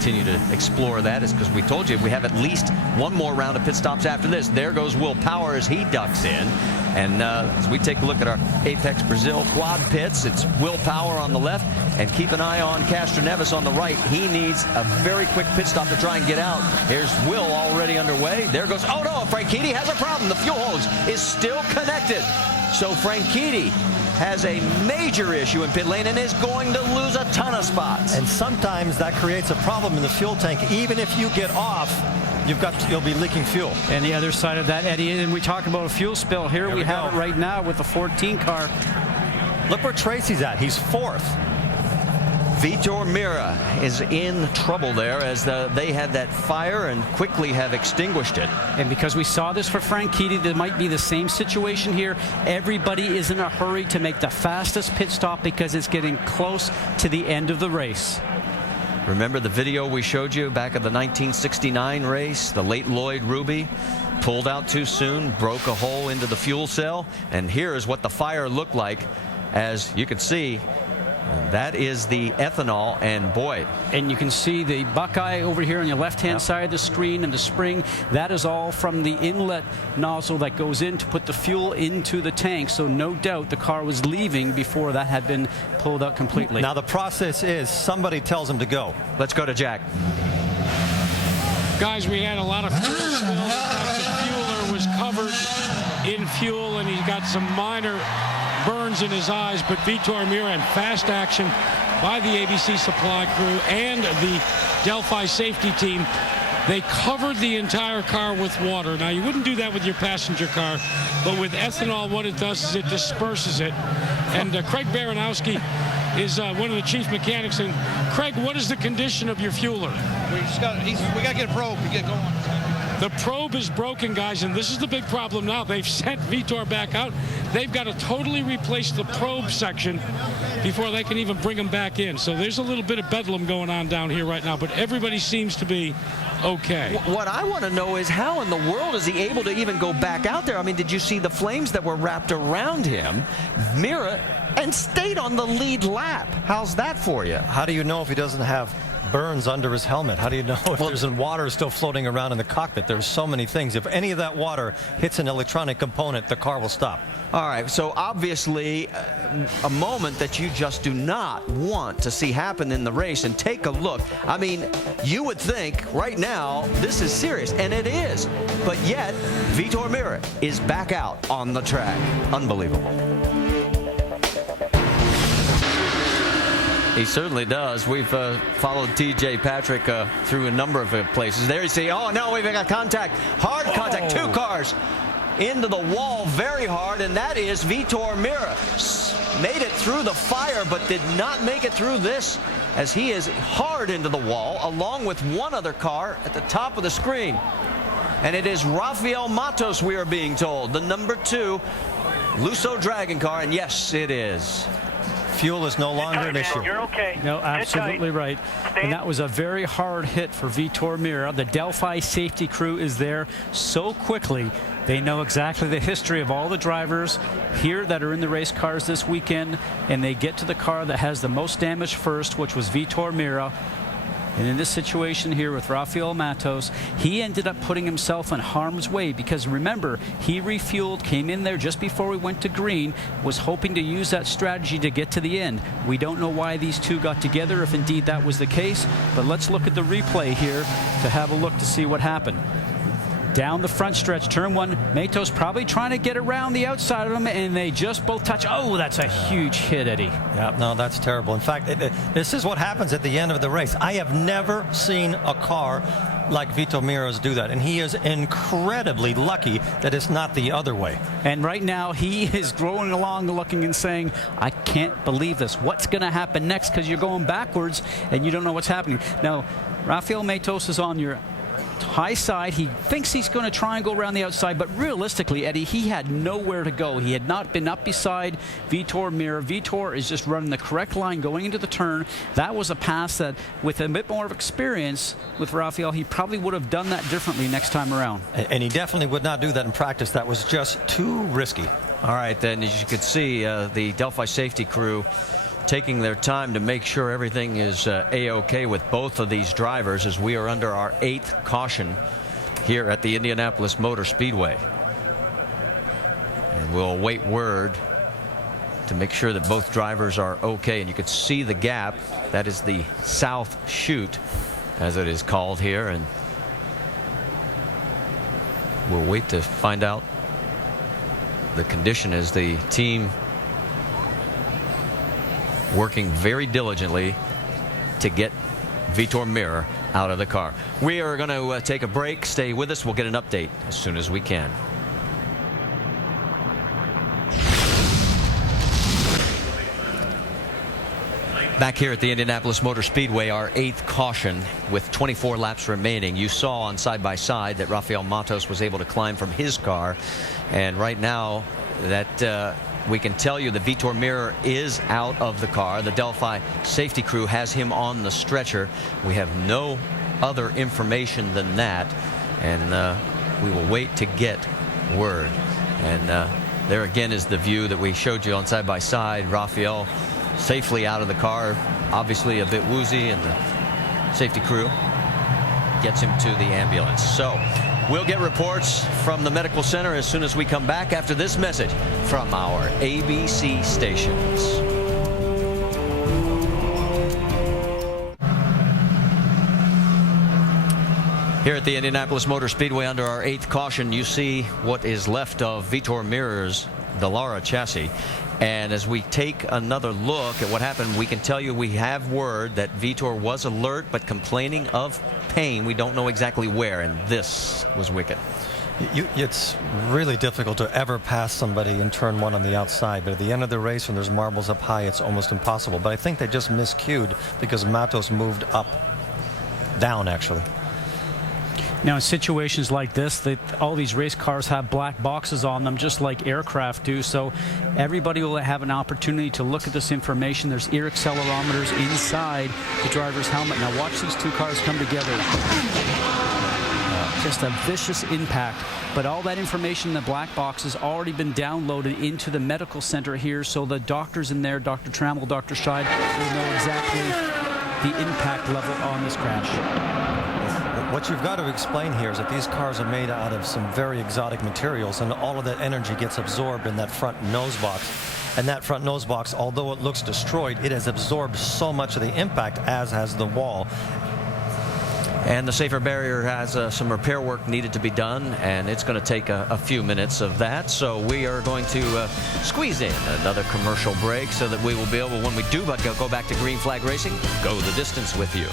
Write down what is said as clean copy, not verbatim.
Continue to explore that is because we told you we have at least one more round of pit stops after this. There goes Will Power as he ducks in. And as we take a look at our Apex Brazil quad pits, it's Will Power on the left, and keep an eye on Castro Neves on the right. He needs a very quick pit stop to try and get out. Here's Will already underway. There goes, oh no, Franchitti has a problem. The fuel hose is still connected. So Franchitti has a major issue in pit lane and is going to lose a ton of spots. And sometimes that creates a problem in the fuel tank. Even if you get off, you'll be leaking fuel. And the other side of that, Eddie, and we talk about a fuel spill. Here we have it right now with the 14 car. Look where Tracy's at. He's fourth. Vitor Meira is in trouble there as they had that fire and quickly have extinguished it. And because we saw this for Franchitti, there might be the same situation here. Everybody is in a hurry to make the fastest pit stop because it's getting close to the end of the race. Remember the video we showed you back at the 1969 race? The late Lloyd Ruby pulled out too soon, broke a hole into the fuel cell, and here is what the fire looked like. As you can see, that is the ethanol, and boy. And you can see the Buckeye over here on your left-hand side of the screen, and the spring. That is all from the inlet nozzle that goes in to put the fuel into the tank. So no doubt the car was leaving before that had been pulled out completely. Now the process is somebody tells him to go. Let's go to Jack. Guys, we had a lot of fuel spills. The fueler was covered in fuel, and he got some minor burns in his eyes, but Vitor Meira and fast action by the ABC supply crew and the Delphi safety team. They covered the entire car with water. Now, you wouldn't do that with your passenger car, but with ethanol, what it does is it disperses it. And Craig Baranowski is one of the chief mechanics. And Craig, what is the condition of your fueler? We got to get a probe to get going. The probe is broken, guys, and this is the big problem now. They've sent Vitor back out. They've got to totally replace the probe section before they can even bring him back in. So there's a little bit of bedlam going on down here right now, but everybody seems to be okay. What I want to know is how in the world is he able to even go back out there? I mean, did you see the flames that were wrapped around him? Meira, and stayed on the lead lap. How's that for you? How do you know if he doesn't have burns under his helmet? How do you know if there's water still floating around in the cockpit? There's so many things. If any of that water hits an electronic component, the car will stop. All right, so obviously a moment that you just do not want to see happen in the race. And take a look. I mean, you would think right now this is serious, and it is. But yet, Vitor Meira is back out on the track. Unbelievable. He certainly does. We've followed T.J. Patrick through a number of places. There you see, oh no, we've got contact, hard contact, two cars into the wall very hard, and that is Vitor Meira. Made it through the fire, but did not make it through this, as he is hard into the wall, along with one other car at the top of the screen. And it is Raphael Matos, we are being told, the number 2 Luczo Dragon car, and yes, it is. Fuel is no longer an issue. You're okay. No, absolutely right. And that was a very hard hit for Vitor Meira. The Delphi safety crew is there so quickly. They know exactly the history of all the drivers here that are in the race cars this weekend, and they get to the car that has the most damage first, which was Vitor Meira. And in this situation here with Raphael Matos, he ended up putting himself in harm's way because, remember, he refueled, came in there just before we went to green, was hoping to use that strategy to get to the end. We don't know why these two got together, if indeed that was the case, but let's look at the replay here to have a look to see what happened. Down the front stretch, turn 1, Matos probably trying to get around the outside of him, and they just both touch. Oh, that's a huge hit, Eddie. Yeah, no, that's terrible. In fact, this is what happens at the end of the race. I have never seen a car like Vitor Meira's do that, and he is incredibly lucky that it's not the other way. And right now, he is going along looking and saying, I can't believe this. What's going to happen next? Because you're going backwards, and you don't know what's happening. Now, Raphael Matos is on your high side. He thinks he's going to try and go around the outside, but realistically, Eddie, he had nowhere to go. He had not been up beside Vitor Meira. Vitor is just running the correct line going into the turn. That was a pass that, with a bit more of experience with Raphael, he probably would have done that differently next time around. And he definitely would not do that in practice. That was just too risky. All right, then, as you can see, the Delphi safety crew taking their time to make sure everything is A-OK with both of these drivers as we are under our 8th caution here at the Indianapolis Motor Speedway. And we'll await word to make sure that both drivers are okay. And you can see the gap. That is the south chute, as it is called here. And we'll wait to find out the condition as the team working very diligently to get Vitor Meira out of the car. We are going to take a break. Stay with us. We'll get an update as soon as we can. Back here at the Indianapolis Motor Speedway, our 8th caution with 24 laps remaining. You saw on side-by-side that Raphael Matos was able to climb from his car. And right now that we can tell you that Vitor Meira is out of the car. The Delphi safety crew has him on the stretcher. We have no other information than that. And we will wait to get word. And there again is the view that we showed you on side-by-side. Raphael safely out of the car, obviously a bit woozy, and the safety crew gets him to the ambulance. So we'll get reports from the medical center as soon as we come back after this message from our ABC stations. Here at the Indianapolis Motor Speedway under our 8th caution, you see what is left of Vitor Meira's Dallara chassis. And as we take another look at what happened, we can tell you we have word that Vitor was alert but complaining of pain. We don't know exactly where, and this was wicked. It's really difficult to ever pass somebody in turn 1 on the outside, but at the end of the race when there's marbles up high, it's almost impossible. But I think they just miscued because Matos moved down actually. Now, in situations like this, all these race cars have black boxes on them, just like aircraft do. So everybody will have an opportunity to look at this information. There's ear accelerometers inside the driver's helmet. Now, watch these two cars come together. Just a vicious impact. But all that information in the black box has already been downloaded into the medical center here. So the doctors in there, Dr. Trammell, Dr. Scheid, will know exactly the impact level on this crash. What you've got to explain here is that these cars are made out of some very exotic materials, and all of that energy gets absorbed in that front nose box. And that front nose box, although it looks destroyed, it has absorbed so much of the impact, as has the wall. And the safer barrier has some repair work needed to be done, and it's going to take a few minutes of that. So we are going to squeeze in another commercial break so that we will be able, when we do go back to green flag racing, go the distance with you.